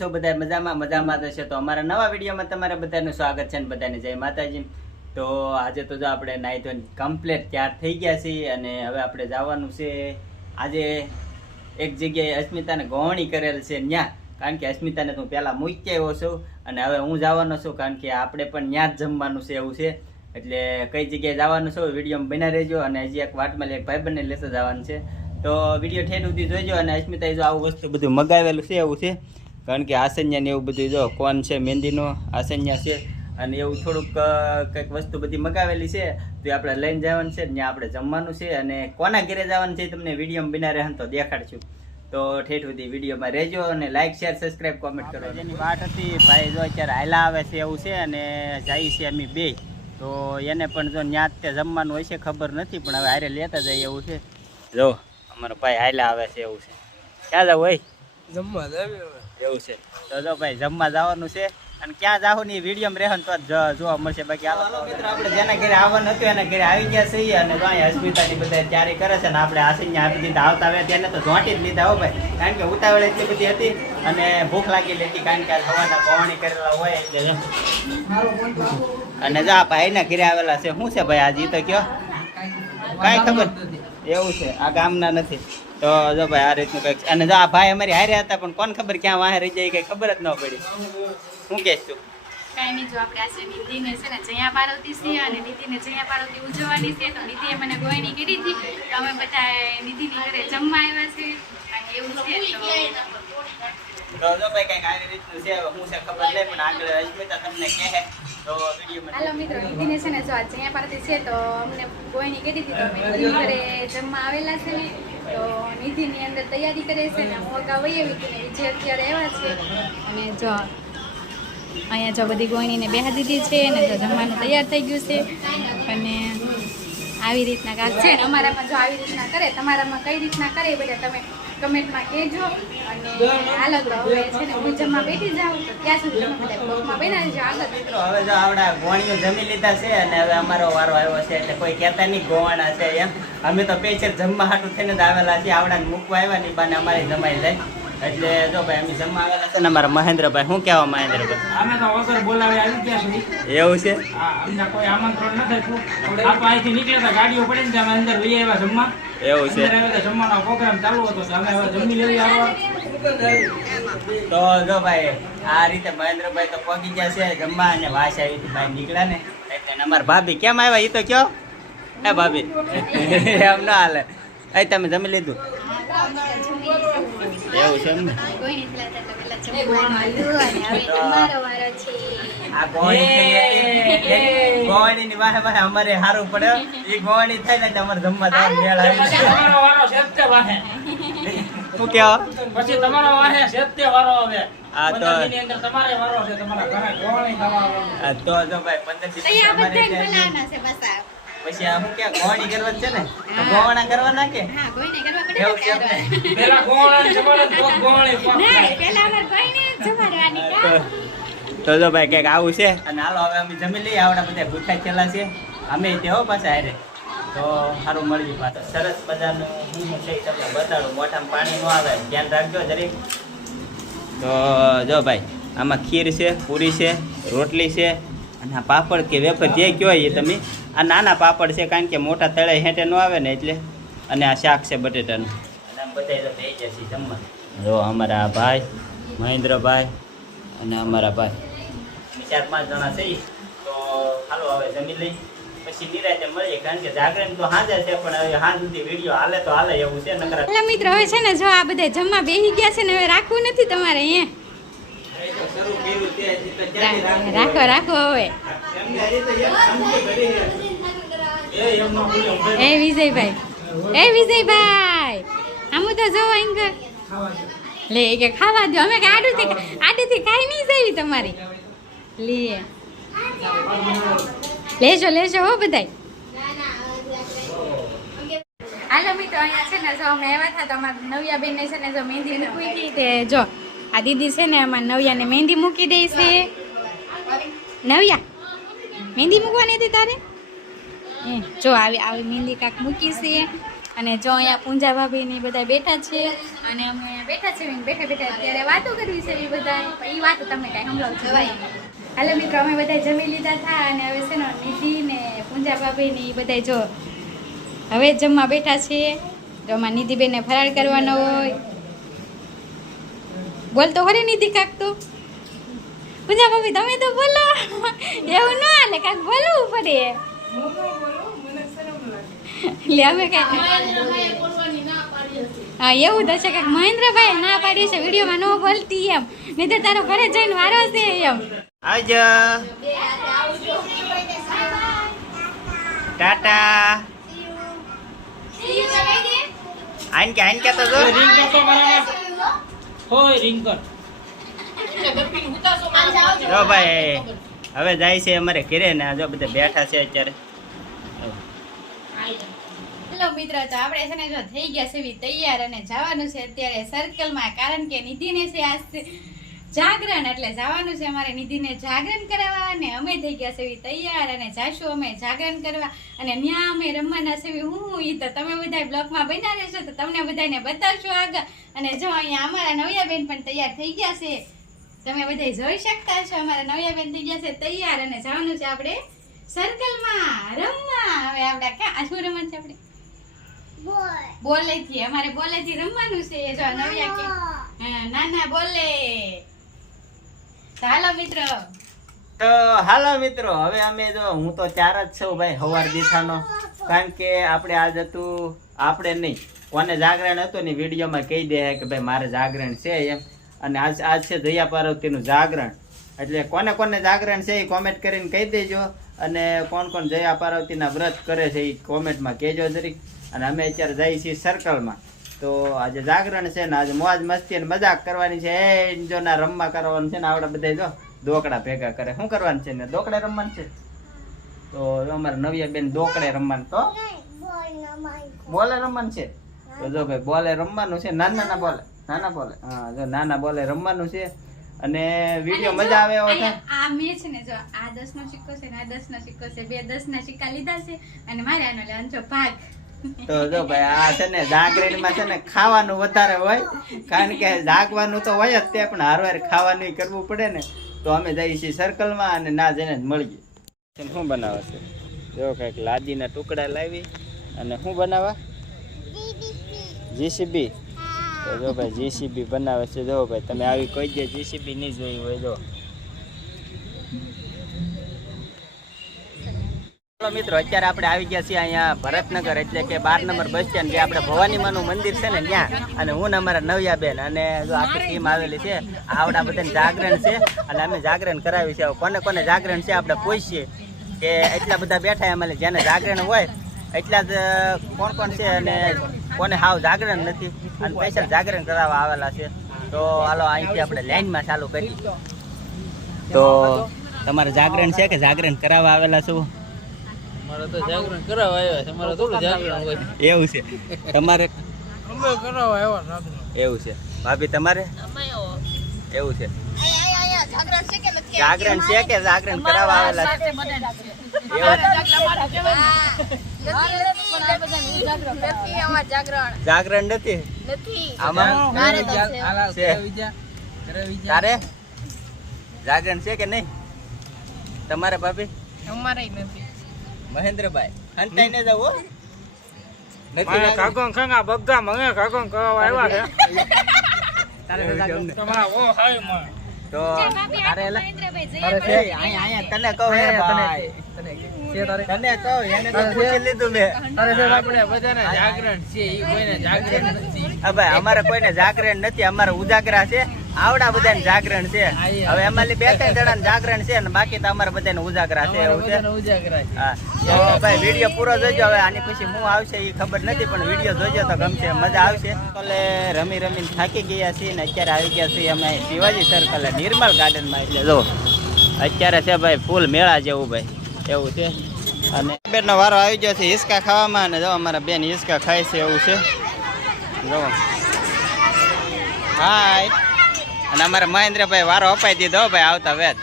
છો બધા મજામાં થશે તો અમારા નવા વિડીયોમાં તમારા બધાનું સ્વાગત છે અને બધાને જય માતાજી। તો આજે તો જો આપણે નાઈ ધોઈને કમ્પ્લીટ તૈયાર થઈ ગયા છીએ અને હવે આપણે જવાનું છે આજે એક જગ્યાએ અસ્મિતાને ગોવણી કરેલ છે ત્યાં, કારણ કે અસ્મિતાને તો પહેલાં મૂકી આવ્યો છું અને હવે હું જવાનો છું, કારણ કે આપણે પણ ત્યાં જ જમવાનું છે એવું છે। એટલે કઈ જગ્યાએ જવાનું છે વિડીયોમાં બના રહેજો અને હજી એક વાટમાં એક ભાઈબંધને લેતા જવાનું છે, તો વિડીયો ઠેઠ સુધી જોઈજો। અને અસ્મિતાએ જો આવું વસ્તુ બધું મગાવેલું છે એવું છે, કારણ કે આસન્યા ને એવું બધું જો કોન છે, મહેંદીનો આસન્યા છે અને એવું થોડુંક કંઈક વસ્તુ બધી મગાવેલી છે, તો આપણે લઈને જવાનું છે, ત્યાં આપણે જમવાનું છે અને કોના ઘરે જવાનું છે તમને વિડીયોમાં બના રહે તો દેખાડશું। તો ઠેઠ સુધી વિડીયોમાં રહેજો અને લાઈક શેર સબસ્ક્રાઈબ કોમેન્ટ કરો। જેની વાત હતી ભાઈ જો અત્યારે હાલા આવે છે એવું છે અને જાય છે અમે બે, તો એને પણ જો ત્યાં તે જમવાનું હોય છે ખબર નથી, પણ હવે હારે લેતા જાય એવું છે। જો અમારો ભાઈ હાલા આવે છે એવું છે, ક્યાં જવું હોય જમવા એવું છે, તો જો ભાઈ જમવા જવાનું છે અને ક્યાં જાવ ને વિડીયોમાં રહેવાનું તો જ જોવા મળશે। બાકી હાલો મિત્રો આપણે જેના ઘરે આવવાનું હતું એના ઘરે આવી ગયા છીએ અને જો અહીંયા અસ્મિતાની બધા તૈયારી કરે છે ને આપણે આસીને આપી દીધા આવતા આવ્યા તેને તો ઝોંટી જ લીધા હો ભાઈ, કારણ કે ઉતાવળ એટલી બધી હતી અને ભૂખ લાગેલી હતી, કારણ કે સવારના ગોવણી કરેલા હોય એટલે અને જો આ ભાઈના ઘરે આવેલા છે। શું છે ભાઈ આજે તો કયો કાંઈ ખબર એવું છે, આ ગામના નથી, તો જો ભાઈ આ રીતનું કંઈક। અને જો આ ભાઈ અમારી હારે હતા પણ કોણ ખબર ક્યાં વાહે રહી જાય કઈ ખબર જ ન પડી। શું કહેશ તું? કાંઈ નહીં, જો આપણે આજે નિધિને છે ને જયા પાર્વતી છે અને નિધિને જયા પાર્વતી ઉજવવાની છે, તો નિધિએ મને ગોયણી કરી હતી, તો અમે બધા નિધિની ઘરે જમવા આવ્યા છે અને એવું છે। તો જો ભાઈ કંઈક આવી રીતનું છે, હું છે ખબર નહીં, પણ આગળ અસ્મિતા તમને કહે તો વિડીયોમાં। હાલો મિત્રો, નિધિને છે ને જો આ જયા પાર્વતી છે તો અમને ગોયણી કરી હતી, તો અમે નિધિની ઘરે જમવા આવેલા છે ને, તો નિધિની અંદર તૈયારી કરે છે ને હું અગાઉ વહી આવી હતી ને વિજય અત્યારે આવ્યા છે અને જો અહીંયા જો બધી ગોયણીને બેહા દીધી છે ને તો જમવાનું તૈયાર થઈ ગયું છે અને આવી રીતના કાંક છે ને અમારામાં જો આવી રીતના કરે, તમારામાં કઈ રીતના કરે બધા તમે કમેન્ટમાં કહેજો। અને હાલો તો હવે છે ને હું જમવા બેઠી જાઉં, તો ત્યાં સુધી તમે બધા બ્લોગમાં બના રહેજો આગળ। મિત્રો હવે જો આવડા ગોણીઓ જમી લીધા છે અને હવે અમારો વારો આવ્યો છે, એટલે કોઈ કહેતા નહીં ગોવાણા છે એમ, અમે તો પેચર જમવા હાટું થઈને જ આવેલા છીએ, આવડાને મૂકવા આવ્યા નહીં બાને અમારે જમાઈ જાય। એટલે જો ભાઈ અમે જમવા આવેલા છે ને અમારા મહેન્દ્રભાઈ, શું કહેવા મહેન્દ્રભાઈ? અમે તો વગર બોલાવે આવી ગયા સુધી એવું છે, અમને કોઈ આમંત્રણ નથી થયું, આપણે અહીંથી નીકળ્યા ગાડીઓ પડી ને અમે અંદર લઈ આવ્યા જમવા, એવું છે, જમવાનો પ્રોગ્રામ ચાલુ હતો, અમે હવે જમી લેવી આવવા। તો જો ભાઈ આ રીતે મહેન્દ્રભાઈ તો પહોંચી ગયા છે જમવા અને વાસ આવી હતી ભાઈ નીકળ્યા ને, એટલે અમારા ભાભી કેમ આવ્યા એ તો કયો? એ ભાભી એમ ના હાલે, એ તમે જમી લીધું એવું છે એમ ને? આ ગોવણીની વાહે વાહે અમારે સારું પડે, એ ગોવણી થાય ને એટલે અમારે જમવા જવાનું મેળ આવી છે। તમારો વારો છે તે વાહે, શું કહેવા પછી તમારો વાહે છે તે વારો આવે, આ તો 15 ની અંદર તમારે વારો છે, તમારા ઘરે ગોવણી ખાવા આવવાનું। તો જો ભાઈ 15 દિવસ અમારે પછી આ શું કે ગોવણી કરવા છે ને, તો ગોવણા કરવાના કે એવું છે એમ ને? પેલા ગોવણી જમાડે તો ગોવણી તો જો ભાઈ કંઈક આવું છે અને હાલો હવે અમે જમી લઈએ, આવડા બધા ભૂખા થયેલા છે અમે તે હો પાછા હારે, તો સારું મળી પાછું સરસ મજાનું હું છે તમને બતાડું, મોઢામાં પાણી ન આવે ધ્યાન રાખજો જરીક। તો જો ભાઈ આમાં ખીર છે, પૂરી છે, રોટલી છે અને આ પાપડ કે વેફર જે કયો એ તમે, આ નાના પાપડ છે કારણ કે મોટા તળે હેઠે ન આવે ને એટલે, અને આ શાક છે બટેટાનું અને આમ બધા તો થઈ જશે જમવા। જો અમારા ભાઈ મહેન્દ્રભાઈ અને અમારા ભાઈ 4-5 જણા છે, તો હાલો હવે જમી લઈ પછી નિરાતે મળીએ, કારણ કે જાગરણ તો હાજર છે પણ હવે હાજ સુધી વિડીયો હાલે તો હાલે એવું છે નકર। એટલે મિત્રો હવે છે ને જો આ બધા જમવા બેસી ગયા છે ને, હવે રાખવું નથી તમારે અહીંયા, રાખો રાખો હવે। એ વિજયભાઈ આમ તો જોવો ઇન્કર લે કે ખાવા દો, અમે આડુથી ખાઈ નહીં જાવી તમારી, લે લેજો હો બધાય। હાલો મિત્રો અહીંયા છે ને જો અમે આવ્યા હતા તો અમારા નવ્યા બેન ને છે ને જો મહેંદી મૂકી હતી, તે જો આ દીદી છે ને અમારા નવ્યાને મહેંદી મૂકી દે છે। નવ્યા મહેંદી મૂકવાની હતી તારે? જો આવી મહેંદી કાંક મૂકી છે અને જો અહીંયા પૂંજા ભાભી ને બધા બેઠા છે અને અમે અહીંયા બેઠા છે બેઠા બેઠા અત્યારે વાતો કરવી છે એ બધા એ વાતો તમે કાંઈ સંભળાવજો હાલો મિત્રો અમે બધા જમી લીધા હતા અને હવે છે ને નિધિ ને પૂંજા ભાભી ને એ બધા જો હવે જમવા બેઠા છીએ જો અમારા નિધિબેનને ફરાળ કરવાનો હોય બોલતો ખરી નિધિ કાક તું પૂજા ભાભી તમે તો બોલો એવું ન હાલે કાક બોલવું પડે લે અમે કઈ હા એવું તો છે કે મહેન્દ્રભાઈ ના પાડી છે વિડીયોમાં ન બોલતી એમ નહીં તો તારો ઘરે જઈને વારો છે એમ આવજો ટાટા આઈન કે તો જો રિંગ કરતો બરાબર હોય રિંગ કર જો ભાઈ હવે જાય છે અમારે ઘરે ને જો બધા બેઠા છે અત્યારે હેલો મિત્રો તો આપણે છે ને જો થઈ ગયા છે તૈયાર અને જવાનું છે અત્યારે સર્કલમાં કારણ કે નિધિને છે આજ જાગરણ એટલે જવાનું છે અમારે નિધિને જાગરણ કરાવવા અને અમે થઈ ગયા છે તૈયાર અને જાશું અમે જાગરણ કરવા અને ત્યાં અમે રમવાના છે હું ઈ તો તમે બધા બ્લોગમાં બન્યા રહેશો તો તમને બધાને બતાવશું આગળ અને જો અહીંયા અમારા નવ્યાબેન પણ તૈયાર થઈ ગયા છે તમે બધા જોઈ શકતા છો અમારા નવ્યાબેન થઈ ગયા છે તૈયાર અને જવાનું છે આપણે સર્કલમાં રમવા હવે આપણે ક્યાં શું રમવાનું છે આપણે બોલેથી અમારે બોલેથી રમવાનું છે જો નવ્યા કે નાના બોલે ચાલો મિત્રો તો હાલો મિત્રો હવે અમે જો હું તો ચાર જ છું ભાઈ હવાર દીઠાનો કારણ કે આપણે આજ હતું આપણે નહીં કોને જાગરણ હતું ને વિડીયોમાં કહી દે કે ભાઈ મારે જાગરણ છે એમ અને આજ છે દયા પાર્વતીનું જાગરણ એટલે કોને કોને જાગરણ છે એ કોમેન્ટ કરીને કહી દેજો અને કોણ કોણ દયા પાર્વતીના વ્રત કરે છે એ કોમેન્ટમાં કહેજો જરીક અને અમે અત્યારે જઈએ છીએ સર્કલમાં તો આજે જાગરણ છે ને આજે મોજ મસ્તી અને મજાક કરવાની છે એ જો ના રમવા કરવાનું છે ને આવડે બધા જો દોકડા ભેગા કરે શું કરવાનું છે ને દોકડે રમવાનું છે તો અમારે નવ્યાબેન દોકડે રમવાનું તો બોલે રમવાનું છે તો જો ભાઈ બોલે રમવાનું છે નાના બોલે હા જો નાના બોલે રમવાનું છે અને વિડીયો મજા આવે એવો છે આ મેં છે ને જો આ 10 નો સિક્કો છે ને આ 10 નો સિક્કો છે બે 10 ના સિક્કા લીધા છે અને મારે આનો લેવાનો છે ભાગ તો જો ભાઈ આ છે ને જાગરણમાં છે ને ખાવાનું વધારે હોય કારણ કે જાગવાનું તો હોય જ તે પણ હારવાર ખાવાનું કરવું પડે ને તો અમે જઈએ છીએ સર્કલમાં અને ના જઈને જ મળીએ શું બનાવે છે જો કંઈક લાદીના ટુકડા લાવી અને શું બનાવવા જીસીબી તો જો ભાઈ જીસીબી બનાવે છે જો ભાઈ તમે આવી કોઈ જે જીસીબી નહીં જોઈ હોય જો મિત્રો અત્યારે આપણે આવી ગયા છીએ અહીંયા ભરતનગર એટલે કે 12 નંબર બસ સ્ટેન્ડ જે આપણે ભવાનીમાનું મંદિર છે ને ત્યાં અને હું ને અમારા નવ્યાબેન અને જો આખી ટીમ આવેલી છે આવડા બધાને જાગરણ છે અને અમે જાગરણ કરાવી છે કોને કોને જાગરણ છે આપણે પૂછીએ કે એટલા બધા બેઠા અમારે જેને જાગરણ હોય એટલા જ કોણ કોણ છે અને કોને હાવ જાગરણ નથી અને સ્પેશિયલ જાગરણ કરાવવા આવેલા છે તો હાલો અહીંથી આપણે લાઈનમાં ચાલુ કરી તો તમારે જાગરણ છે કે જાગરણ કરાવવા આવેલા છો અમારે તો જાગરણ કરાવવા આવ્યા છે અમારે થોડું જાગરણ હોય એવું છે તમારે અમે કરાવવા આવ્યા એવું છે ભાભી તમારે એવું છે જાગરણ છે કે જાગરણ કરાવવા આવેલા જાગરણ નથી આમાં તારે જાગરણ છે કે નહીં તમારે ભાભી અમારે નથી મહેન્દ્રભાઈ અંતાઈ ને જાવ નથી કાકો ખંગા બગ્ગા મંગે કાકો કરાવવા આવ્યા છે તમારા ઓ હાય માં તો તારે અહીંયા તને કહું હે ભાઈ તને કહું એને તો પૂછી લીધું મેં આપણે બધાને જાગરણ છે ઈ કોઈને જાગરણ નથી હા ભાઈ અમારે કોઈને જાગરણ નથી અમારે ઉજાગરા છે આવડા બધાને જાગરણ છે હવે અમારી 2-3 જણાને જાગરણ છે ને બાકી તો અમારે બધાને ઉજાગરા છે એવું છે હા તો ભાઈ વિડીયો પૂરો જોજો હવે આની પછી હું આવશે એ ખબર નથી પણ વિડીયો જોજો તો ગમશે મજા આવશે એટલે રમીને થાકી ગયા છીએ ને અત્યારે આવી ગયા છીએ અમે શિવાજી સર્કલ નિર્મલ ગાર્ડનમાં એટલે જો અત્યારે છે ભાઈ ફૂલ મેળા જેવું ભાઈ એવું છે અને બેનનો વારો આવી ગયો છે હિસકા ખાવામાં અને જો અમારા બેન હિસકા ખાય છે એવું છે જો હાય અને અમારા મહેન્દ્રભાઈ વારો અપાઈ દીધો ભાઈ આવતા વેત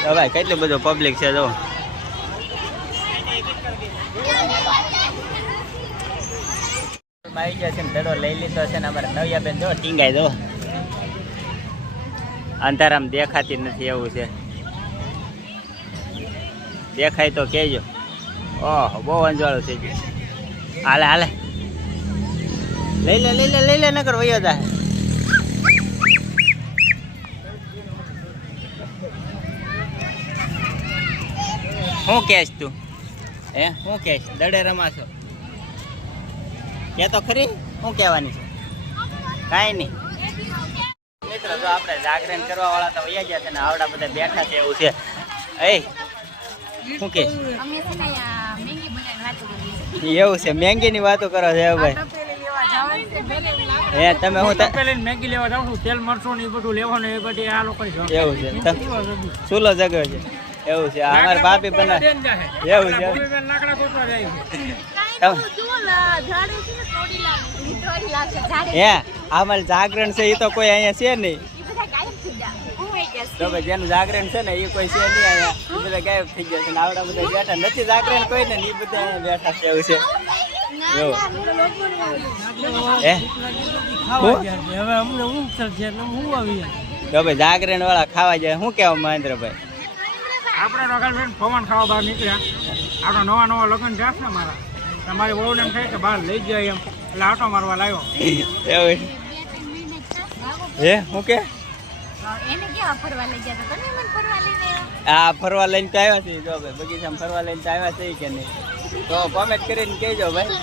તો ભાઈ કેટલું બધું પબ્લિક છે જો બજારમાં આવી ગયા છે ને દડો લઈ લીધો છે ને અમારે નવ્યાબેન જો ટીંગાઈ દો અંધારામ દેખાતી નથી એવું છે દેખાય તો કહેજો ઓહો બહુ અંજવાળું થઈ ગયું હાલે હાલે લઈ લે નકર વયો જા શું કહેશ તું હે શું કહેશ દડે રમાશો કે તો ખરી શું કહેવાની છે કાંઈ નહીં મિત્રો જો આપણે જાગરણ કરવા વાળા તો વયા ગયા છે ને આવડા બધા બેઠા છે એવું છે એ શું કે અમે છે ને અહીંયા મેંગી બનાવીને વાતો કરીએ એવું છે મેંગી ની વાતો કરો છો ભાઈ હે તમે હું પેલી મેગી લેવા જાઉં છું તેલ મરચું ને એ બધું લેવાનું એ બધી આ લોકો એવું છે ચૂલો જગ્યો છે એવું છે અમારા ભાભી બનાવે એવું છે લાકડા ગોતવા જાય હે અમારે જાગરણ છે એ તો કોઈ અહીંયા છે નહીં તો ભાઈ જેનું જાગરણ છે ને એ કોઈ છે નહીં અહીંયા એ બધા ગાયબ થઈ ગયા છે ને આવડા બધા બેઠા નથી જાગરણ કોઈ ને એ બધા અહીંયા બેઠા છે એવું છે એવું હે હવે અમને ઊંઘ ચડશે એટલે હું આવી તો ભાઈ જાગરણ વાળા ખાવા જાય શું કહેવા મહેન્દ્રભાઈ આપણે રગાલબેન પવન ખાવા બહાર નીકળ્યા આપણા નવા લગ્ન જાશ ને મારા તમારી બહુ એમ થાય કે બહાર લઈ જાય એમ એટલે આટો મારવા લાવ્યો એવું હે શું કે એને કેવા ફરવા લઈ ગયા હતા તમે મને ફરવા લઈ ગયા હા ફરવા લઈને તો આવ્યા છે જો ભાઈ બગીચામાં ફરવા લઈને તો આવ્યા છે કે નહીં તો કોમેન્ટ કરીને કહેજો ભાઈ